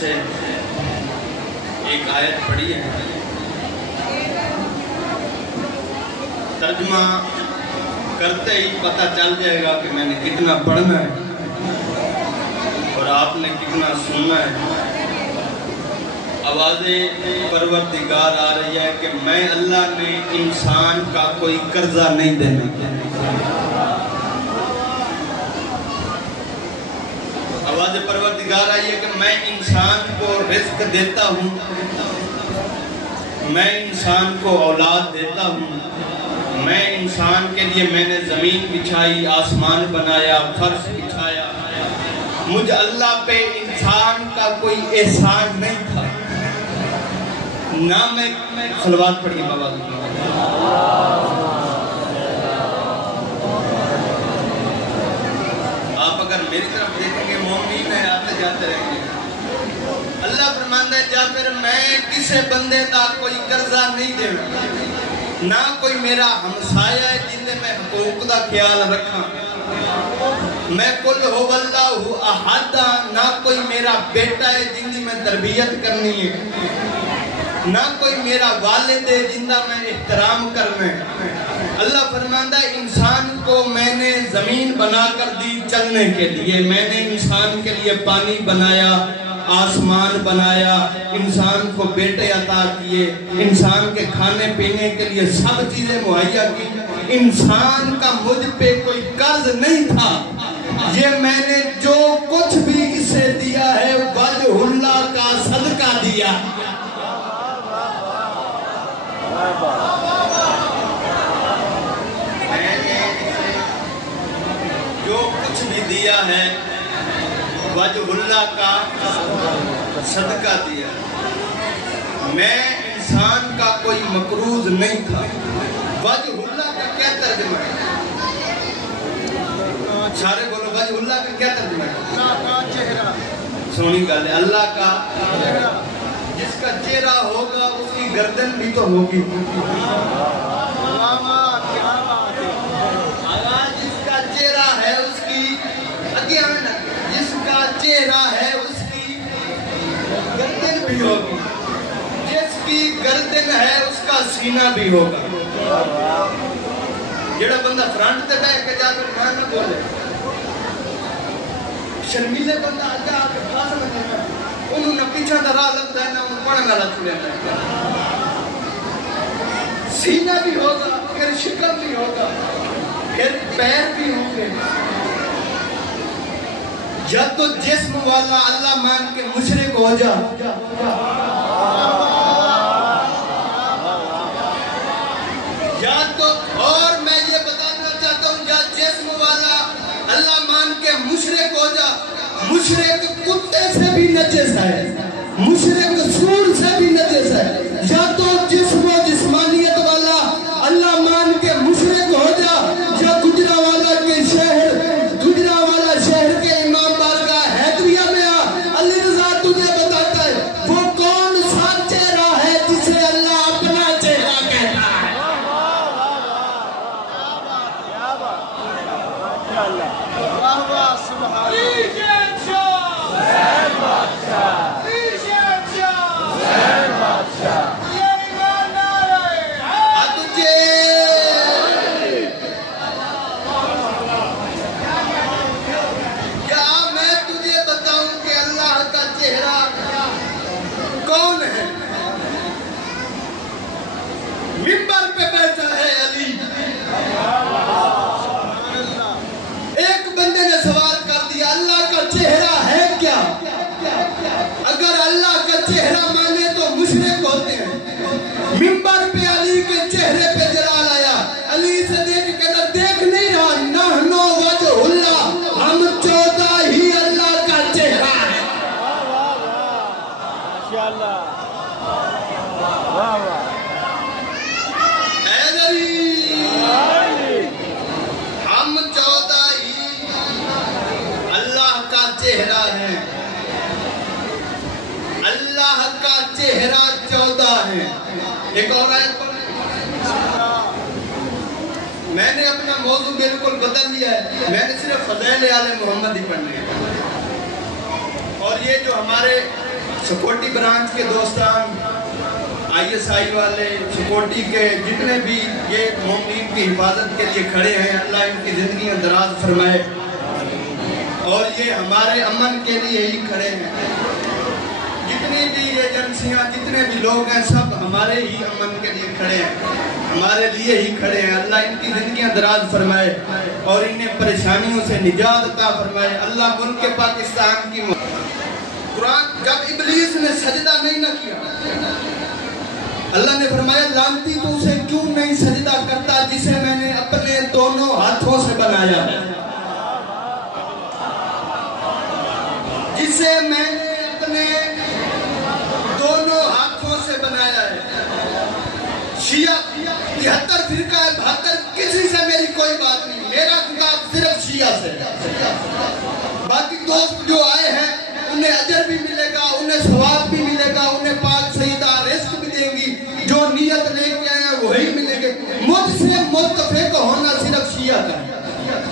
سے ایک آیت پڑھی ہے، ترجمہ کرتے ہی پتہ چل جائے گا کہ میں نے کتنا پڑھنا ہے اور آپ نے کتنا سننا ہے۔ آواز پروردگار آ رہی ہے کہ میں اللہ نے انسان کا کوئی قرضہ نہیں دینا۔ آواز پروردگار آئی ہے کہ میں انسان کو رزق دیتا ہوں، میں انسان کو اولاد دیتا ہوں، میں انسان کے لیے میں نے زمین بچھائی، آسمان بنایا، فرش بچھایا۔ مجھ اللہ پہ انسان کا کوئی احسان نہیں تھا، نہ میں صلوات پڑھی بابا۔ آپ اگر میری طرف دیکھیں گے مومنین ہے، آتے جاتے رہیں گے۔ اللہ فرماتا ہے جابر میں کسے بندے تا کوئی قرضہ نہیں دینا، نہ کوئی میرا ہمسایہ ہے جن میں حقوق دا خیال رکھاں، میں قل هو اللہ احد، نہ کوئی میرا بیٹا ہے جن دی میں تربیت کرنی ہے، نہ کوئی میرا والد ہے جن دا میں احترام کرنا ہے۔ اللہ فرماتا ہے انسان کو میں نے زمین بنا کر دی چلنے کے لیے، میں نے انسان کے لیے پانی بنایا، آسمان بنایا، انسان کو بیٹے عطا کیے، انسان کے کھانے پینے کے لیے سب چیزیں مہیا کی۔ انسان کا مجھ پہ کوئی قرض نہیں تھا، یہ میں نے جو کچھ بھی اسے دیا ہے وجہ اللہ کا صدقہ دیا۔ میں نے جو کچھ بھی دیا ہے وجہ اللہ کا صدقہ دیا۔ میں انسان کا کوئی مقروض نہیں تھا۔ وجہ اللہ کا کیا ترجمہ ہے؟ سارے بولو وجہ اللہ کا کیا ترجمہ ہے؟ سونی گل ہے، اللہ کا جس کا چہرہ ہوگا اس کی گردن بھی تو ہوگی۔ جس کا چہرہ ہے اس کی جس کا چہرہ ہے اس کی گردن بھی ہوگی، جس کی گردن ہے اس کا سینہ بھی ہوگا۔ جڑا بندہ فرنٹ تے بیٹھ کے جا کر نہ بولے، شرمیلے بندہ آگے آ کے پاس میں دینا، انہوں نے پیچھا دا راہ لگتا ہے نہ انہوں پڑھنا لگ لینا ہے۔ سینہ بھی ہوگا، پھر شکم بھی ہوگا، پھر پیر بھی ہوں گے۔ یا تو جسم والا اللہ مان کے مشرک ہو جا، یا تو اور میں یہ بتانا چاہتا ہوں یا جسم والا اللہ مان کے مشرک ہو جا۔ مشرک کتے سے بھی نجس ہے، مشرک سور سے بھی نجس ہے۔ یا تو جسم و جسمانیت والا اللہ مان کے مشرک ہو جا، یا گجرا والا کے شہر کے امام بارگاہ حیدریہ میں علی رضا تجھے بتاتا ہے وہ کون سا چہرہ ہے جسے اللہ اپنا چہرہ کہتا ہے۔ ممبر پہ بیٹھا ہے علی، ایک بندے نے سوال کر دیا اللہ کا چہرہ ہے کیا؟ اگر اللہ کا چہرہ مانے تو مشرک ہوتے ہیں۔ ممبر پہ علی کے چہرے پہ جلال آیا، علی سے دیکھ کے دیکھ نہیں رہا، نحنو وجہ اللہ، ہم 14 ہی اللہ کا چہرہ ہے۔ ماشاءاللہ، واہ واہ، ہم 14 ہی اللہ کا چہرہ ہے، اللہ کا چہرہ 14 ہے۔ ایک اور آیت پر میں نے اپنا موضوع بالکل بدل دیا ہے، میں نے صرف فضائل آل محمد ہی پڑھنے ہیں۔ اور یہ جو ہمارے سکورٹی برانچ کے دوستان، ISI والے، سکورٹی کے جتنے بھی یہ مومنین کی حفاظت کے لیے کھڑے ہیں، اللہ ان کی زندگیاں دراز فرمائے، اور یہ ہمارے امن کے لیے ہی کھڑے ہیں۔ جتنی بھی ایجنسیاں، جتنے بھی لوگ ہیں، سب ہمارے ہی امن کے لیے کھڑے ہیں، ہمارے لیے ہی کھڑے ہیں۔ اللہ ان کی زندگیاں دراز فرمائے اور انہیں پریشانیوں سے نجات عطا فرمائے۔ اللہ ملک پاکستان کی قرآن جب ابلیس نے سجدہ نہیں نہ کیا، اللہ نے فرمایا لعنتی تو اسے کیوں نہیں سجدہ کرتا جسے میں نے اپنے دونوں ہاتھوں سے بنایا ہے، جسے میں نے اپنے دونوں ہاتھوں سے بنایا ہے۔ شیعہ 73 فرقہ ہے، 72 کسی سے میری کوئی بات نہیں، میرا خطاب صرف شیعہ سے۔ باقی دوست جو آئے ہیں انہیں اجر بھی ملے گا، انہیں ثواب بھی ملے گا، انہیں پاک سیدہ رزق بھی دیں گی، جو نیت لے کے آئے ہیں وہی ملیں گے۔ مجھ سے متفق ہونا صرف شیعہ کا ہے،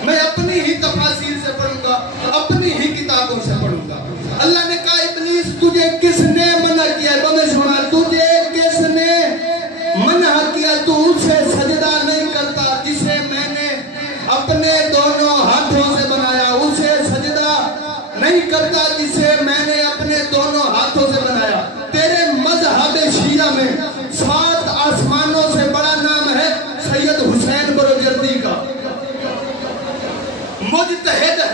میں اپنی ہی تفاسیر سے پڑھوں گا، اپنی ہی کتابوں سے پڑھوں گا۔ اللہ نے کہا ابلیس تجھے کس نے منع کیا ہے؟ بمیں سنا، تجھے کس نے منع کیا تو اسے سجدہ نہیں کرتا جسے میں نے اپنے دونوں ہاتھوں سے بنایا، اسے سجدہ نہیں کرتا جسے میں نے اپنے دونوں ہاتھوں سے بنایا۔ تیرے مذہب شیعہ میں 7 آسمانوں سے بڑا نام ہے سید حسین بروجردی کا، مجتہد ہے،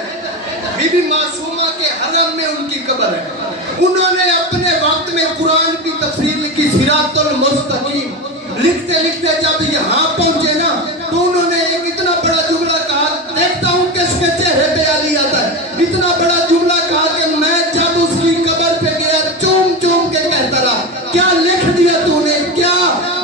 بی بی معصومہ کے حرم میں ان کی قبر ہے۔ انہوں نے اپنے وقت میں قرآن کی تفسیر لکھی صراط المستقیم، لکھتے لکھتے جب یہاں پہنچے نا تو انہوں نے ایک اتنا بڑا جملہ کہا، دیکھتا ہوں کس کے چہرے پہ علی آتا ہے، اتنا بڑا جملہ کہا کہ میں جب اس کی قبر پہ گیا چوم چوم کے کہتا رہا کیا لکھ دیا تو نے، کیا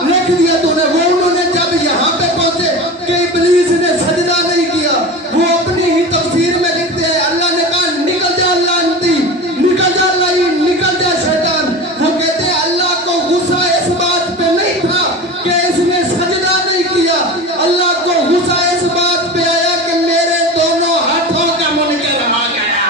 لکھ دیا تو نے۔ وہ انہوں نے جب یہاں پہ پہنچے کہ ابلیس نے سجدہ نہیں کیا، وہ اپنی ہی تفسیر میں لکھتے ہیں، اللہ نے کہا نکل جا لعنتی، نکل جا لعین، نکل جا شیطان۔ وہ کہتے ہیں اللہ کو غصہ اس بات پہ نہیں تھا کہ اس نے سجدہ نہیں کیا، اللہ کو غصہ اس بات پہ آیا کہ میرے دونوں ہاتھوں کا منکر آ گیا۔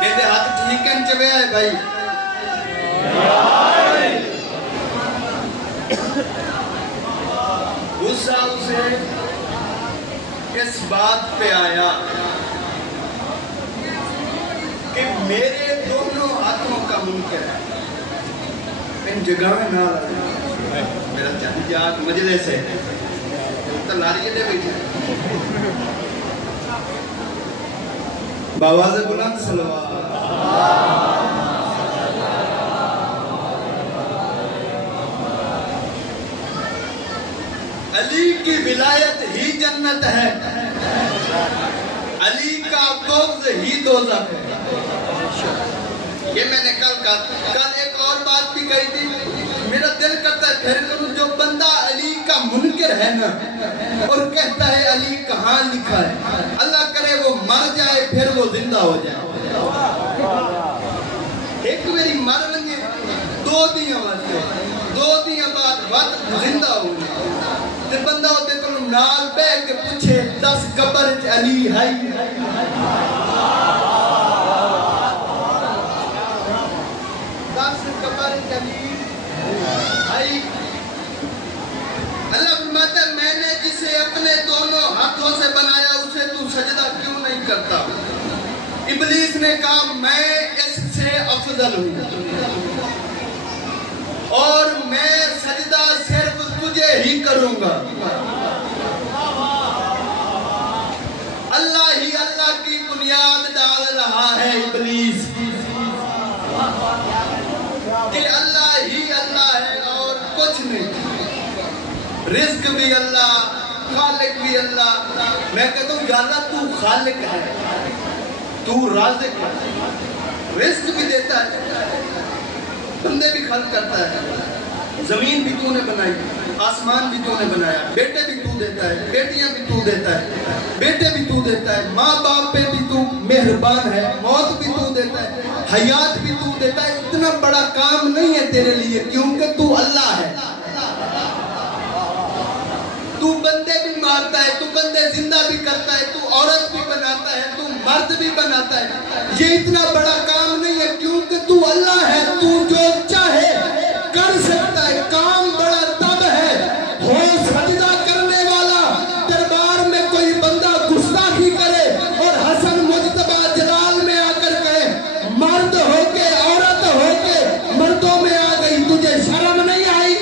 دیدے ہاتھ ٹھیکن چوے آئے بھائی، غصہ اسے اس بات پہ آیا کہ میرے دونوں ہاتھوں کا منکر ہے۔ ان جگہ میں نہ لگے میرا چاہتی جاک مجلس ہے تو لاری دے بیٹھے باواز بلند صلوات۔ علی کی ولایت ہی جنت ہے، علی کا بغض ہی دوزخ ہے۔ یہ میں نے کل ایک اور بات بھی کہی تھی، میرا دل کرتا ہے پھر کروں، جو بندہ علی کا منکر ہے نا اور کہتا ہے علی کہاں لکھا ہے، اللہ کرے وہ مر جائے پھر وہ زندہ ہو جائے۔ ایک میری مر لگے 2 دیاں واسطے، 2 دیاں بعد وقت زندہ ہو جائے، تے بندہ ہوتے تو نال بے کے پوچھے 10 قبر علی ہے، 10 قبر علی ہے۔ اللہ فرماتا ہے میں نے جسے اپنے دونوں ہاتھوں سے بنایا اسے تو سجدہ کیوں نہیں کرتا؟ ابلیس نے کہا میں اس سے افضل ہوں اور میں سجدہ صرف تجھے ہی کروں گا۔ اللہ ہی اللہ کی بنیاد ڈال رہا ہے ابلیس کہ اللہ ہی اللہ ہے اور کچھ نہیں، رزق بھی اللہ، خالق بھی اللہ۔ میں کہتا ہوں یا اللہ تو خالق ہے، تو رازق ہے، رزق بھی دیتا ہے، بندے بھی خلق کرتا ہے، زمین بھی تو نے بنائی، آسمان بھی تو نے بنایا، بیٹے بھی تو دیتا ہے، بیٹیاں بھی تو دیتا ہے، بیٹے بھی تو دیتا ہے، ماں باپ پہ بھی تو مہربان ہے، موت بھی تو دیتا ہے، حیات بھی تو دیتا ہے۔ اتنا بڑا کام نہیں ہے تیرے لیے کیونکہ تو اللہ ہے، تو بندے بھی مارتا ہے، تو بندے زندہ بھی کرتا ہے، تو عورت بھی بناتا ہے، تو مرد بھی بناتا ہے. یہ اتنا بڑا کام نہیں ہے کیونکہ تو اللہ ہے، تو جو چاہے کر سکتا ہے. کام بڑا تب ہے ہو سجدہ کرنے والا دربار میں کوئی بندہ گستاخی کرے اور حسن مجتبی جلال میں آ کر کہے مرد ہو کے عورت ہو کے مردوں میں آ گئی، تجھے شرم نہیں آئی؟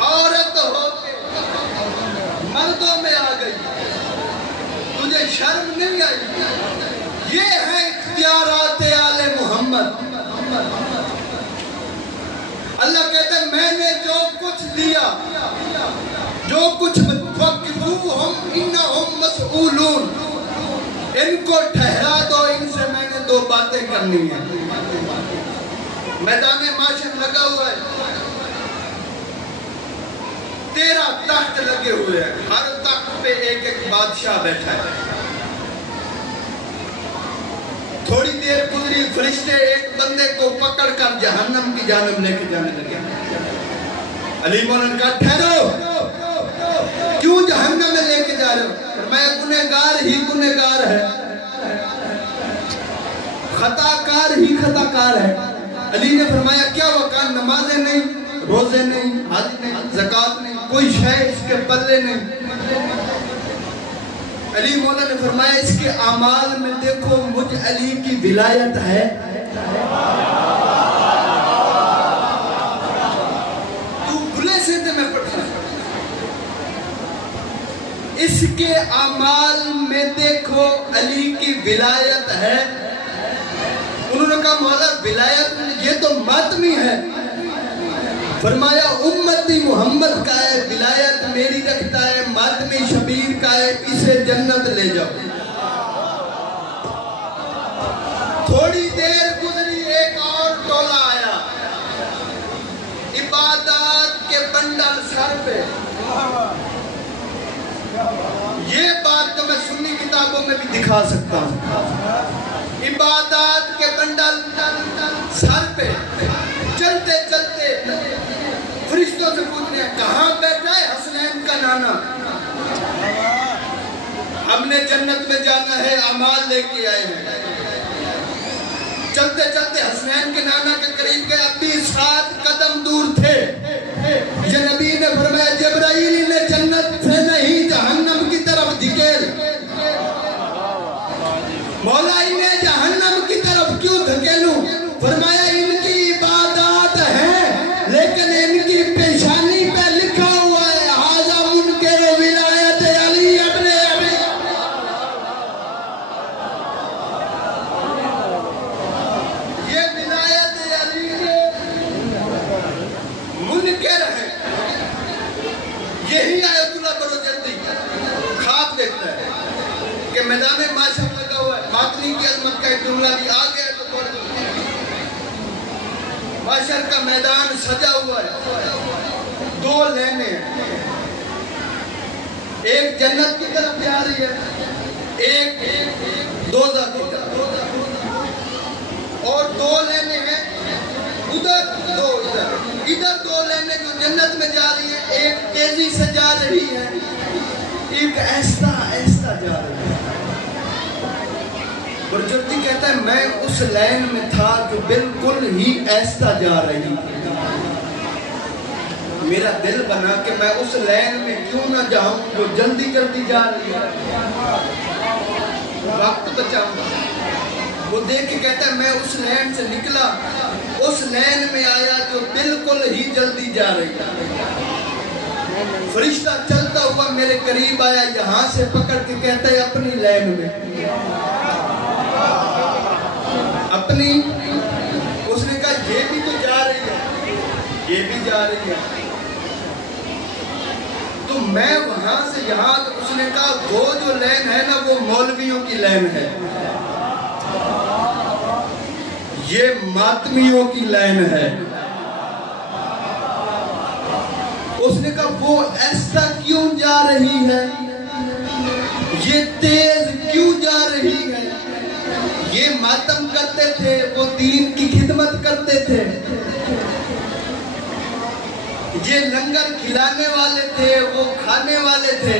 عورت ہو کے مردوں میں آ گئی، تجھے شرم نہیں آئی؟ یہ ہے اختیارات آل محمد. اللہ کہتا ہے میں نے جو کچھ دیا، جو کچھ وَقِفُوهُمْ إِنَّهُمْ مَسْئُولُونَ، ان کو ٹھہرا دو، ان سے میں نے دو باتیں کرنی ہیں. میدان معاشر لگا ہوا ہے، 13 تخت لگے ہوئے ہیں، ہر تخت پہ ایک ایک بادشاہ بیٹھا ہے. تھوڑی دیر گزری، فرشتے ایک بندے کو پکڑ کر جہنم کی جانب لے کے جانے لگے. علی مولا نے کہا ٹھہرو، کیوں جہنم میں لے کے جا رہے ہو؟ فرمایا گنہگار ہی گنہگار ہے، خطاکار ہی خطاکار ہے. علی نے فرمایا کیا وقع؟ نمازیں نہیں، روزے نہیں، حج نہیں، زکوٰۃ نہیں، کوئی شے اس کے پلے نہیں. علی مولا نے فرمایا اس کے اعمال میں دیکھو مجھ علی کی ولایت ہے. تو بھلے سیدھے میں پڑھتا ہے، اس کے اعمال میں دیکھو علی کی ولایت ہے. انہوں نے کہا مولا ولایت یہ تو ماتمی ہے. فرمایا امتی محمد کا ہے، ولایت میری رکھتا ہے، ماتمی شبیر کا ہے، اسے جنت لے جاؤ. تھوڑی دیر گزری، ایک اور ٹولہ آیا، عبادات کے بنڈل سر پہ. یہ بات تو میں سنی کتابوں میں بھی دکھا سکتا ہوں. عبادات کے بنڈل سر پہ، چلتے چلتے فرشتوں سے پوچھنے کہاں بیٹھا ہے حسنین کا نانا؟ ہم نے جنت میں جانا ہے، اعمال لے کے آئے ہیں. چلتے چلتے حسنین کے نانا کے قریب گئے، اب بھی 7 قدم دور تھے. یہ نبی نے فرمایا جبرائیل نے جنت سے نہیں جہنم کی طرف دھکیل. مولا انہیں جہنم کی طرف کیوں دھکیلوں؟ فرمایا ان کی عبادات ہے لیکن ان کی پیشانی پہ لکھا ہوا ہے ھذا منکر ولایت علی ابن ابی. یہ ولایت علی منکر ہے. یہی آیت اللہ بروجردی خواب دیکھتا ہے کہ میدان معاشر لگا ہوا ہے، ماتمی کی عظمت کا ایک جملہ بھی آ گیا ہے تو پڑھ دو. معاشر کا میدان سجا ہوا ہے، 2 لینے ہیں، ایک جنت کی طرف جا رہی ہے، ایک دوزخ کی طرف، اور 2 لینے ہیں ادھر 2 ادھر. ادھر 2 لینے جو جنت میں جا رہی ہے، ایک تیزی سے جا رہی ہے، ایک ایسا ایسا جا رہی ہے. برجردی کہتا ہے میں اس لین میں تھا جو بالکل ہی ایسا جا رہی تھی. میرا دل بنا کہ میں اس لین میں کیوں نہ جاؤں جو جلدی جلدی جا رہی ہے، وقت بچاؤں. وہ دیکھ کے کہتا ہے میں اس لین سے نکلا، اس لین میں آیا جو بالکل ہی جلدی جا رہی ہے. فرشتہ چلتا ہوا میرے قریب آیا، یہاں سے پکڑ کے کہتا ہے اپنی لین میں، اپنی. اس نے کہا یہ بھی تو جا رہی ہے، یہ بھی جا رہی ہے. تو میں وہاں سے یہاں، اس نے کہا وہ جو لین ہے نا وہ مولویوں کی لین ہے، یہ ماتمیوں کی لین ہے. اس نے کہا وہ ایسا کیوں جا رہی ہے، یہ تیز کیوں جا رہی ہے؟ یہ ماتم کرتے تھے، وہ دین کی خدمت کرتے تھے. یہ لنگر کھلانے والے تھے، وہ کھانے والے تھے،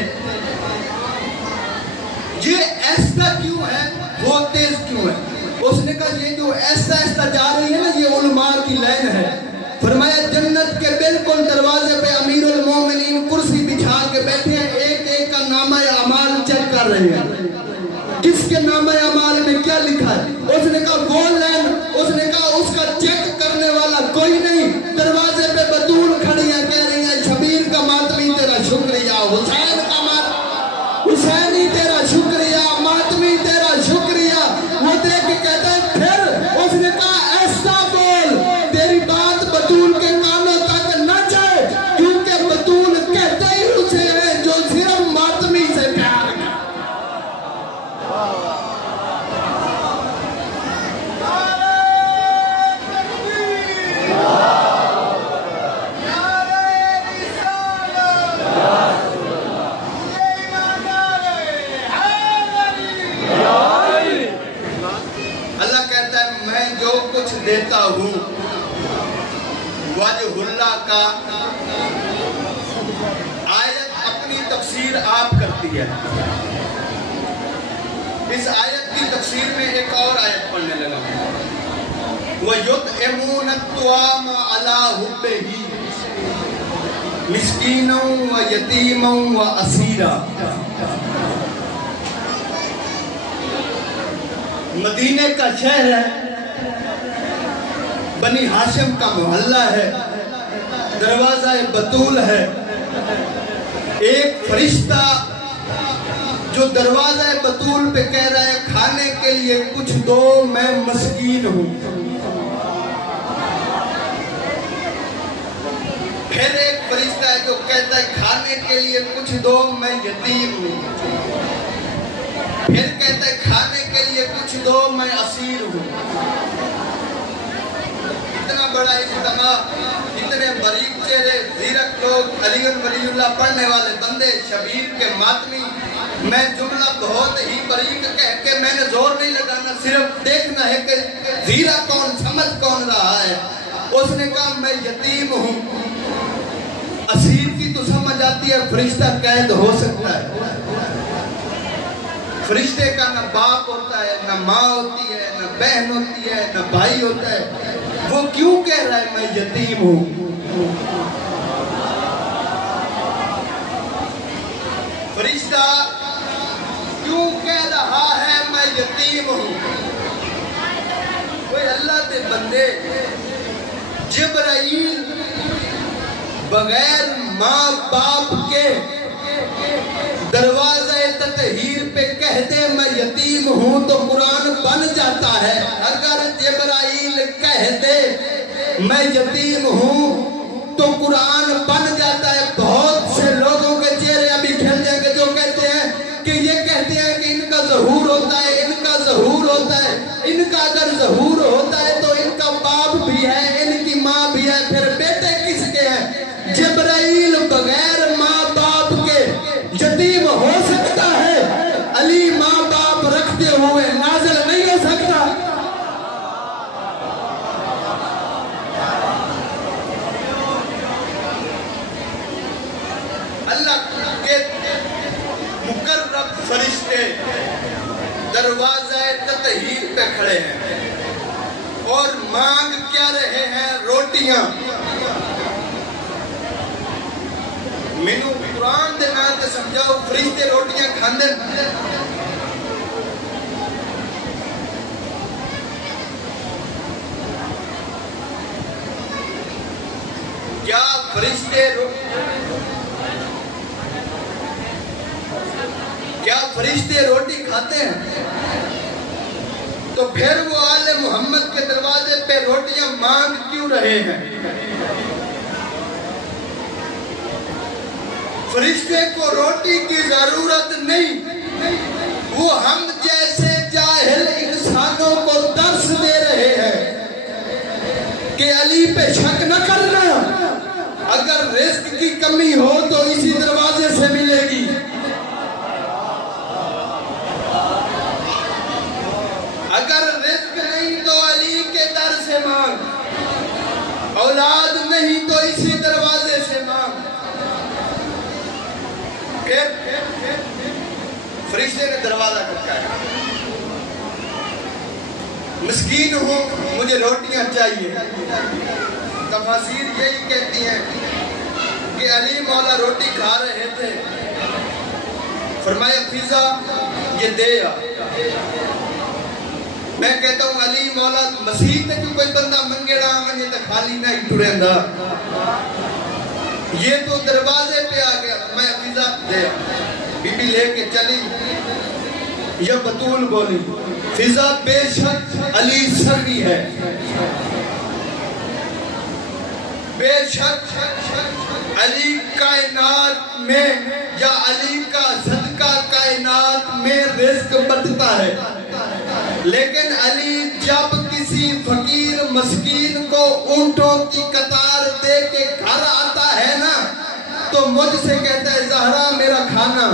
یہ ایسا کیوں ہے، وہ تیز کیوں ہے؟ اس نے کہا یہ جو ایسا ایسا جا رہی ہے نا، یہ علماء کی لائن ہے۔ فرمایا جنت کے بالکل دروازے پہ امیر المومنین کرسی بچھا کے بیٹھے ہیں، ایک ایک کا نامہ اعمال چیک کر رہے ہیں، کس کے نامہ اعمال میں کیا لکھا ہے۔ اس نے کہا وہ لائن، اس نے کہا اس کا چیک کرنے والا کوئی نہیں۔ دروازے پہ بطول کھڑی ہیں، کہہ رہی ہیں شبیر کا ماتمی تیرا شکریہ، حسین کا حسینی تیرا شکریہ، ماتمی تیرا شکریہ۔ وہ دیکھ کے کہتا ہے پھر اس نے کہا ایسا بول تیری بات بطول کے کانوں تک نہ جائے، کیونکہ بطول کہتے ہی اسے ہیں جو صرف ماتمی سے پیار ہے۔ دیتا ہوں وجہ اللہ کا آیت اپنی تفسیر آپ کرتی ہے۔ اس آیت کی تفسیر میں ایک اور آیت پڑھنے لگا، وَيُطْعِمُونَ الطَّعَامَ عَلَىٰ حُبِّهِ مِسْكِينًا وَيَتِيمًا وَأَسِيرًا۔ مدینے کا شہر ہے، بنی ہاشم کا محلہ ہے، دروازہ بطول ہے۔ ایک فرشتہ جو دروازہ بطول پہ کہہ رہا ہے کھانے کے لیے کچھ دو، میں مسکین ہوں۔ پھر ایک فرشتہ ہے جو کہتا ہے کھانے کے لیے کچھ دو، میں یتیم ہوں۔ پھر کہتا ہے کھانے کے لیے کچھ دو، میں اسیر ہوں۔ اتنا بڑا اجتماع، اتنے باریک چہرے، زیرک لوگ، علی ولی اللہ پڑھنے والے بندے، شبیر کے ماتمی۔ میں جملہ بہت ہی باریک کہہ کے میں نے زور نہیں لگانا، صرف دیکھنا ہے کہ زیرک کون، سمجھ کون رہا ہے۔ اس نے کہا میں یتیم ہوں۔ اسیر کی تو سمجھ آتی ہے، فرشتہ قید ہو سکتا ہے۔ فرشتے کا نہ باپ ہوتا ہے، نہ ماں ہوتی ہے، نہ بہن ہوتی ہے، نہ بھائی ہوتا ہے۔ وہ کیوں کہہ رہا ہے میں یتیم ہوں؟ فرشتہ کیوں کہہ رہا ہے میں یتیم ہوں؟ کوئی اللہ کے بندے، جبرائیل بغیر ماں باپ کے دروازہ تطہیر پہ کہہ دے میں یتیم ہوں تو قرآن بن جاتا ہے۔ اگر جبرائیل کہہ دے میں یتیم ہوں تو قرآن بن جاتا ہے۔ بہت سے لوگوں کے چہرے ابھی کھل جائیں گے جو کہتے ہیں کہ یہ کہتے ہیں کہ ان کا ظہور ہوتا ہے، ان کا ظہور ہوتا ہے۔ ان کا اگر ظہور ہوتا ہے تو ان کا باپ بھی ہے، ان کی ماں بھی ہے، پھر بیٹے کس کے ہیں؟ جبرائیل بغیر ماں باپ کے یتیم ہو سکتا ہے، علی ماں باپ رکھتے ہوئے نازل نہیں ہو سکتا۔ اللہ کے مقرب فرشتے دروازہ تطہیر پہ کھڑے ہیں اور مانگ کیا رہے ہیں؟ روٹیاں۔ مینو قرآن دے نام تے سمجھاؤ، فرشتے روٹیاں کھاندے؟ کیا فرشتے روٹی کھاتے ہیں؟ تو پھر وہ آل محمد کے دروازے پہ روٹیاں مانگ کیوں رہے ہیں؟ فرشتے کو روٹی کی ضرورت نہیں، وہ ہم جیسے جاہل انسانوں کو درس دے رہے ہیں کہ علی پہ شک نہ کرنا، اگر رزق کی کمی ہو تو اسی دروازے سے ملے گی۔ اگر رزق نہیں تو علی کے در سے مانگ، اولاد نہیں تو اسی دروازے سے فرشتے نے دروازہ کھٹکایا، مسکین ہوں مجھے روٹیاں چاہیے۔ تفاسیر یہی کہتی ہیں کہ علی مولا روٹی کھا رہے تھے، فرمایا فضا یہ دے آ۔ میں کہتا ہوں علی مولا مسیح تے جو کوئی بندہ منگیڑا آنگے تے خالی نہ ہی ٹرے دا، یہ تو دروازے پہ آ گیا، میں فضا دے آ۔ بی بی لے کے چلی، یا بطول بولی فضا بے شک علی سخی ہے، بے شک علی کائنات میں یا علی کا صدقہ کائنات میں رزق بٹتا ہے، لیکن علی جب کسی فقیر مسکین کو اونٹوں کی قطار دے کے گھر آتا ہے نا تو مجھ سے کہتا ہے زہرا میرا کھانا،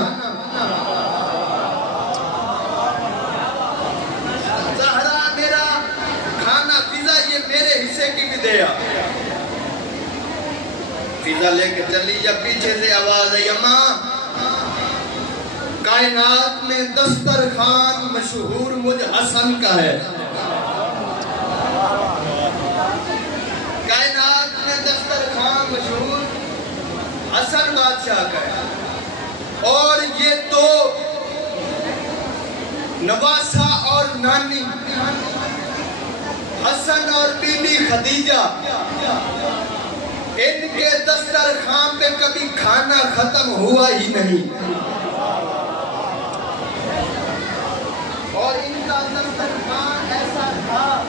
زہرا میرا کھانا، فضا یہ میرے حصے کی بھی دے آ۔ فضا لے کے چلی، یا پیچھے سے آواز ہے اماں کائنات میں دسترخوان مشہور مجھ حسن کا ہے، کائنات میں دسترخوان مشہور حسن بادشاہ کا ہے، اور یہ دو نواسہ اور نانی حسن اور بی بی خدیجہ، ان کے دسترخوان پہ کبھی کھانا ختم ہوا ہی نہیں، اور ان کا دسترخوان ایسا تھا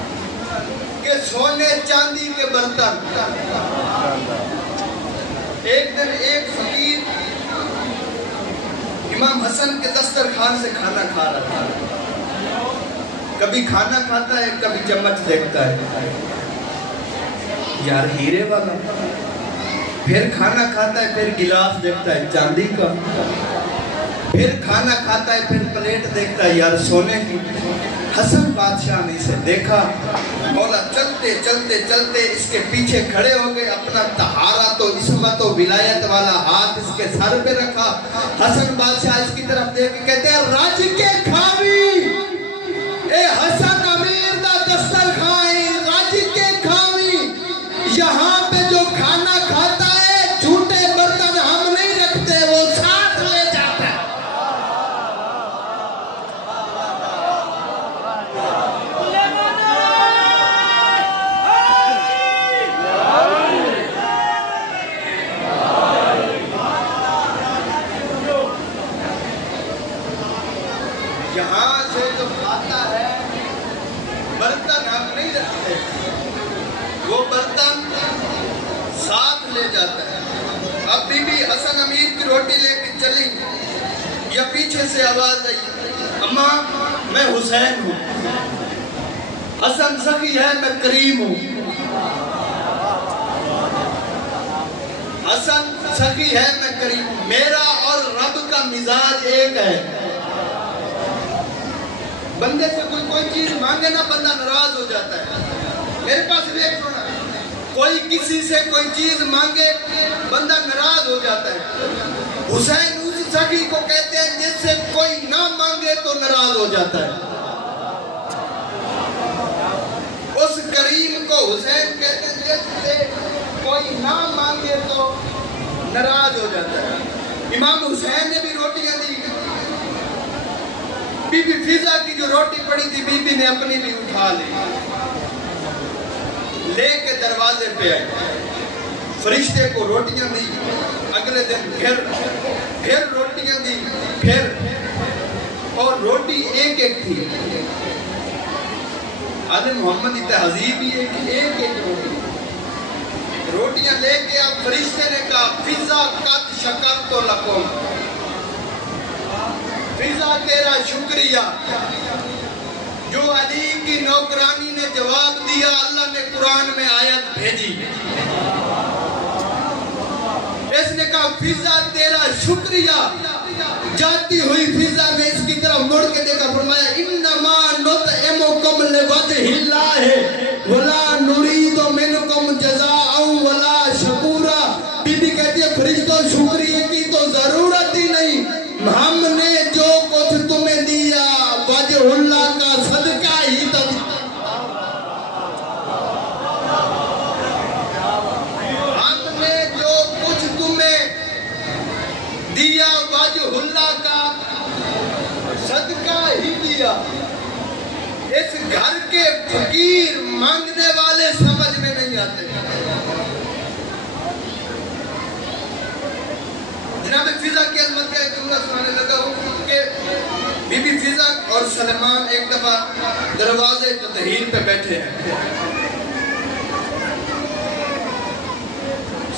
کہ سونے چاندی کے برتن۔ ایک دن ایک فقیر امام حسن کے دسترخوان سے کھانا کھا رہا تھا، کبھی کھانا کھاتا ہے کبھی چمچ دیکھتا ہے، یار ہیرے والا، پھر کھانا کھاتا ہے پھر گلاس دیکھتا ہے چاندی کا، پھر کھانا کھاتا ہے پھر پلیٹ دیکھتا ہے یار سونے کی۔ حسن بادشاہ نے اسے دیکھا، مولا چلتے چلتے چلتے اس کے پیچھے کھڑے ہو گئے، اپنا طہارت و عصمت و ولایت والا ہاتھ اس کے سر پہ رکھا، حسن بادشاہ اس کی طرف دیکھ کے کہتے ہیں راج کے کھاوی اے حسن امیر دا دسترخوان راج کے کھاوی، یہاں پہ جو کھانا کھاتا ہے جھوٹے برتن ہم نہیں رکھتے، وہ ساتھ لے جاتا ہے۔ یہاں سے جو کھاتا ہے برتن ہم نہیں رکھتے، وہ برتن ساتھ لے جاتا ہے۔ اب بی بی حسن امیر کی روٹی لے کے چلی، یا پیچھے سے آواز آئی اماں میں حسین ہوں، حسن سخی ہے میں کریم ہوں، حسن سخی ہے میں کریم ہوں، میرا اور رب کا مزاج ایک ہے، بندے سے کوئی چیز مانگے نا بندہ ناراض ہو جاتا ہے، میرے پاس ایک سونا کوئی کسی سے کوئی چیز مانگے بندہ ناراض ہو جاتا ہے، حسین اس سخی کو کہتے ہیں جس سے کوئی نہ مانگے تو ناراض ہو جاتا ہے، اس کریم کو حسین کہتے ہیں جس سے کوئی نہ مانگے تو ناراض ہو جاتا ہے۔ امام حسین نے بھی روٹیاں دی، بی بی فضا کی جو روٹی پڑی تھی بی بی نے اپنی بھی اٹھا لی، لے کے دروازے پہ آئے، فرشتے کو روٹیاں دی، اگلے دن پھر روٹیاں دی، پھر اور روٹی ایک ایک تھی، آل محمد کی تہذیب یہ کہ ایک ایک روٹیاں لے کے اب فرشتے نے کہا فضا قد شکرت لکم، فضا تیرا شکریہ، جو علی کی نوکرانی نے جواب دیا اللہ نے قرآن میں آیت بھیجی، اس نے کہا فضا تیرا شکریہ، جاتی ہوئی فضا نے اس کی طرف مڑ کے دیکھا، فرمایا انما نطعمکم لوجہ اللہ ولا نرید منکم جزاء ولا شکورا، بی بی کہتی ہے فرشتوں شکریہ کی تو ضرورت ہی نہیں، ہم نے جو کچھ کیا. اس گھر کے فقیر مانگنے والے سمجھ میں نہیں آتے. جناب فضا کی عظمت کا ایک جملہ سنانے لگا ہوں کہ بی بی فضا اور سلیمان ایک دفعہ دروازے تطہیر پہ بیٹھے ہیں.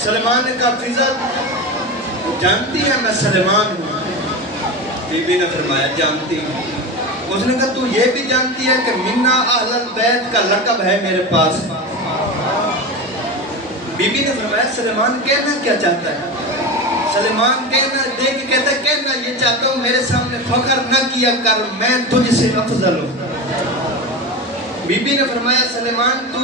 سلیمان نے کہا فضا جانتی ہے میں سلیمان ہوں؟ بی بی نے فرمایا جانتی ہوں. اس نے کہا تو یہ بھی جانتی ہے کہ منا اہل البیت کا لقب ہے میرے پاس. بی بی نے فرمایا سلیمان کہنا کیا چاہتا ہے؟ سلیمان کہنا دے کے کہتا ہے کہنا یہ چاہتا ہوں میرے سامنے فخر نہ کیا کر میں تجھ سے افضل ہوں. بی بی نے فرمایا سلیمان تو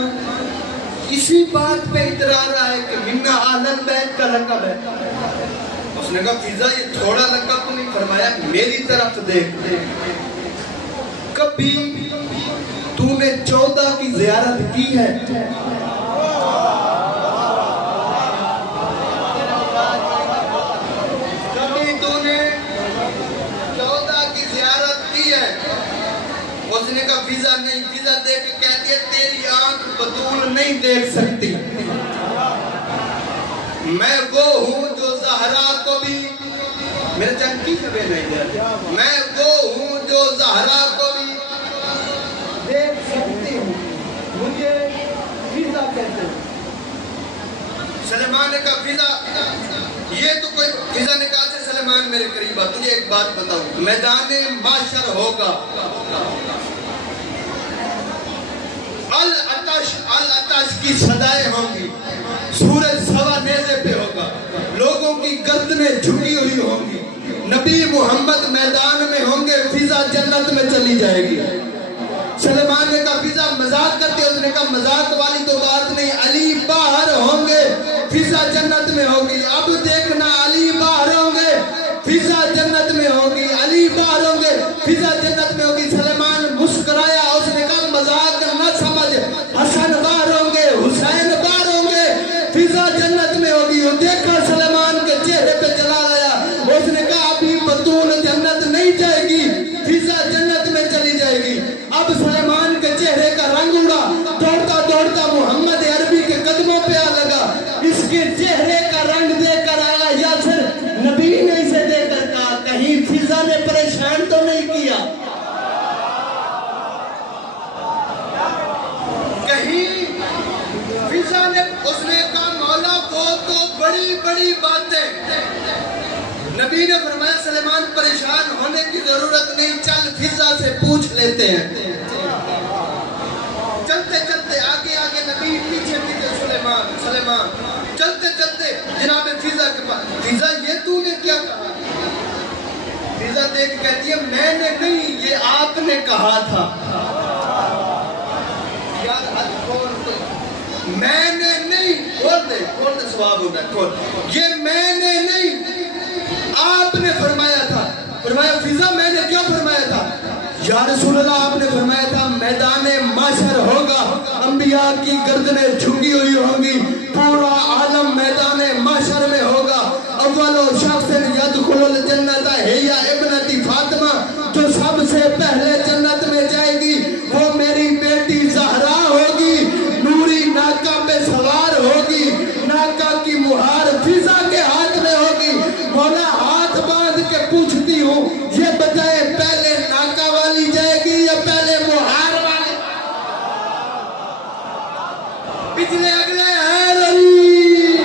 اسی بات پہ اترا رہا ہے کہ منا اہل البیت کا لقب ہے. اس نے کہا فضا یہ تھوڑا لقب تو نہیں. فرمایا میری طرف دیکھ کبھی تو نے 14 کی زیارت کی ہے؟ کبھی تو نے 14 کی زیارت کی ہے؟ اس نے کہا فضا نہیں. فضا دیکھ کے کہتی ہے تیری آنکھ بطول نہیں دیکھ سکتی. میں وہ ہوں جو زہرا کو بھی میرے چند کی شبہ نہیں دے. میں وہ ہوں جو زہرا کو بھی دیکھ سکتی ہوں. مجھے فضا کہتے ہیں. سلیمان نے کہا فضا یہ تو کوئی. فضا نے کہا سے سلیمان میرے قریب آ تجھے ایک بات بتاؤں. میدان معاشر ہوگا. العطش کی صدائیں ہوں گی. سورج سوا نیزے پہ ہوگا. لوگوں کی گردنیں جھکی ہوئی ہوں گی. نبی محمد میدان میں ہوں گے. فضا جنت میں چلی جائے گی. سلیمان نے کہا فضا مذاق کرتے. اس نے کہا مذاق والی تو بات نہیں. علی باہر ہوں گے فضا جنت میں ہوگی. اب دیکھنا علی باہر ہوں گے فضا جنت میں ہوگی. علی باہر ہوں گے فضا جنت میں ہوگی. سلیمان مسکرایا. اس نے کہا مذاق نہ سمجھ. حسن باہر ہوں گے حسین باہر ہوں گے فضا جنت میں ہوگی. دیکھا سلیمان کے چہرے پہ جلال آیا. اس نے کہا ابھی بطول جنت نہیں جائے گی فضا جنت میں چلی جائے گی. اب سلیمان کے چہرے کا رنگ اڑا. دوڑتا دوڑتا محمد عربی کے قدموں پہ آ لگا. اس کے چہرے کا رنگ دیکھ کر آیا یاسر. نبی نے اسے دیکھ کر کہا کہیں فضا نے پریشان تو نہیں کیا؟ کہیں فضا نے. اس نے کہا مولا وہ تو بڑی بڑی باتیں. نبی نے فرمایا سلیمان پریشان ہونے کی ضرورت نہیں. چل فضا سے پوچھ لیتے ہیں. چلتے چلتے آگے آگے نبی پیچھے پیچھے سلیمان چلتے چلتے جناب فضا کے پاس. فضا یہ تو نے کیا کہا؟ فضا دیکھ کہتی ہے میں نے نہیں یہ آپ نے کہا تھا. میں نے نہیں. کھول دے ثواب ہوگا. کھول. یہ میں نے نہیں آپ نے فرمایا تھا. فرمایا فضا میں نے کیا فرمایا تھا؟ یا رسول اللہ آپ نے فرمایا تھا میدان معاشر ہوگا. انبیاء کی گردنیں جھکی ہوئی ہوں گی. پورا عالم میدان معاشر میں ہوگا. اول شخص یدخل الجنت ہی ابنتی فاطمہ. جو سب سے پہلے جنت میں جائے گی وہ میری بیٹی زہرا ہوگی. نوری ناکہ پہ سوار ہوگی. ناکہ کی مہار فضا کے ہاتھ میں ہوگی. مولا ہاتھ باندھ کے پوچھتی ہوں یہ بتائے پہلے ناکہ والی جائے گی یا پہلے مہار والی؟ پچھلے اگلے ہے علی.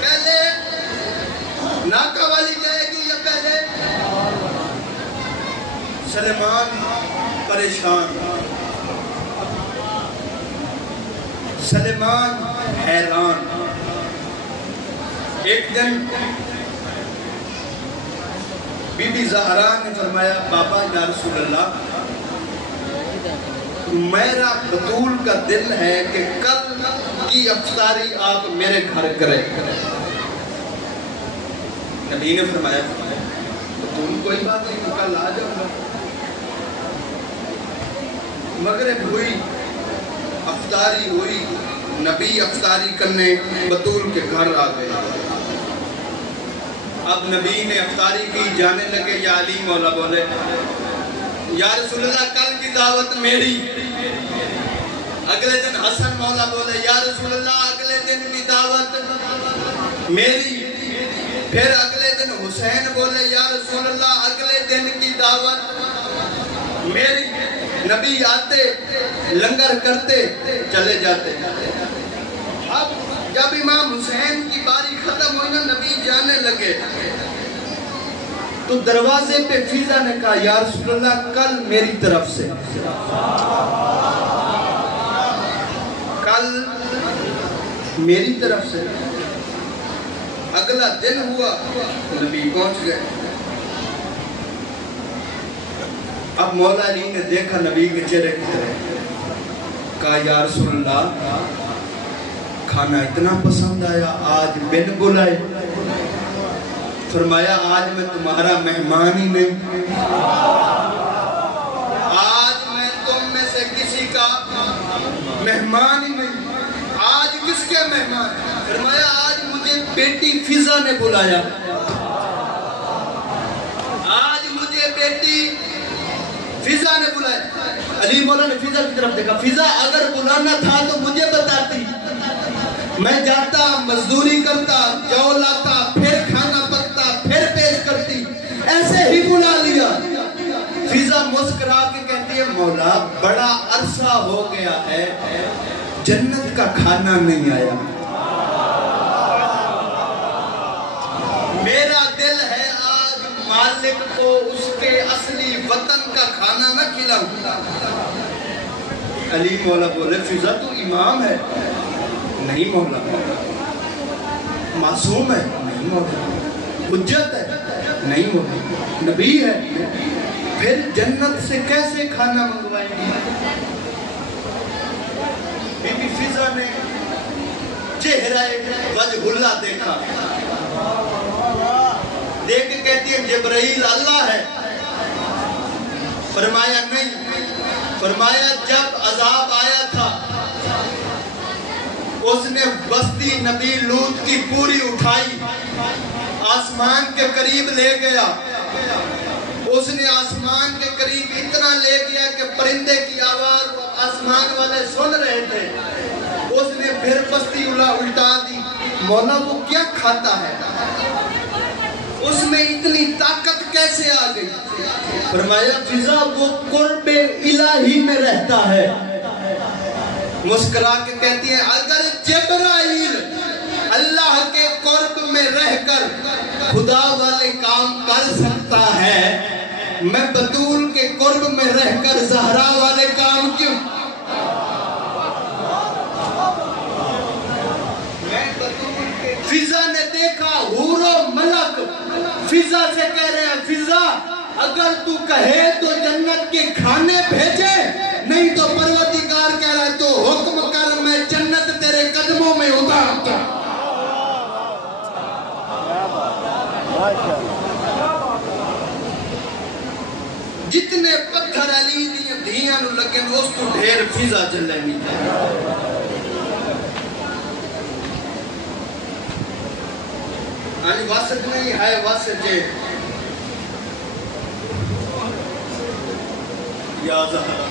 پہلے ناکہ والی جائے گی یا پہلے؟ سلیمان پریشان. سلیمان حیران. ایک دن بی بی زہرا نے فرمایا بابا یا رسول اللہ میرا بطول کا دل ہے کہ کل کی افطاری آپ میرے گھر کریں. نبی نے فرمایا بطول کوئی بات نہیں کل آ جاؤں گا. مغرب ہوئی افطاری ہوئی. نبی افطاری کرنے بطول کے گھر آ گئے. اب نبی نے افطاری کی، جانے لگے، یا علی مولا بولے یا رسول اللہ کل کی دعوت میری۔ اگلے دن حسن مولا بولے یا رسول اللہ اگلے دن کی دعوت میری۔ پھر اگلے دن حسین بولے یا رسول اللہ اگلے دن کی دعوت میری۔ نبی آتے، لنگر کرتے، چلے جاتے۔ اب جب امام حسین کی باری ختم ہوئی نا، نبی جانے لگے تو دروازے پہ فضا نے کہا یا رسول اللہ کل میری طرف سے، کل میری طرف سے۔ اگلا دن ہوا، نبی پہنچ گئے۔ اب مولا علی نے دیکھا نبی کے چہرے کی طرف، کہا یا رسول اللہ کھانا اتنا پسند آیا، آج بن بلائے؟ فرمایا آج میں تمہارا مہمان ہی نہیں، آج میں تم میں سے کسی کا مہمان ہی نہیں۔ آج کس کے مہمان؟ فرمایا آج مجھے بیٹی فضا نے بلایا، آج مجھے بیٹی فضا نے بلایا۔ علی مولا نے فضا کی طرف دیکھا، فضا اگر بلانا تھا تو مجھے بتاتی، میں جاتا، مزدوری کرتا، جو لاتا، پھر کھانا پکتا، پھر پیش کرتی، ایسے ہی بلا لیا۔ فضا مسکرا کے کہتی ہے مولا بڑا عرصہ ہو گیا ہے جنت کا کھانا نہیں آیا، میرا دل ہے آج مالک کو اس کے اصلی وطن کا کھانا نہ کھلاؤں۔ علی مولا بولے فضا تو امام ہے؟ نہیں مولا۔ معصوم ہے؟ نہیں مولا۔ حجت ہے؟ نہیں مولا۔ نبی ہے؟ پھر جنت سے کیسے کھانا منگوائیں گی؟ بی بی فضا نے چہرہ وجہ اللہ دیکھا، دیکھ کے کہتی ہے جبرائیل اللہ ہے؟ فرمایا نہیں۔ فرمایا جب عذاب آیا تھا اس نے بستی نبی لوط کی پوری اٹھائی، آسمان کے قریب لے گیا، اس نے آسمان کے قریب اتنا لے گیا کہ پرندے کی آواز آسمان والے سن رہے تھے، اس نے پھر بستی الٹا دی۔ مولا وہ کیا کھاتا ہے؟ اس میں اتنی طاقت کیسے آ گئی؟ فرمایا فضا وہ قرب الہی میں رہتا ہے۔ مسکرا کے کہتی ہے اگر جبرائیل اللہ کے قرب میں رہ کر خدا والے کام کر سکتا ہے، میں بطول کے قرب میں رہ کر زہرا والے کام کیوں؟ فضا نے دیکھا حور و ملک فضا سے کہہ رہے ہیں فضا اگر تو کہے تو جنت کے کھانے بھیجے، نہیں تو پروردگار کہہ رہا ہے تو حکم کر میں جنت تیرے قدموں میں اتارتا۔ جتنے پتھر علی دھیاں نو لگن اس تو ڈھیر فضا چلے نہیں۔ واسط نہیں ہے واسط جے یا زہرا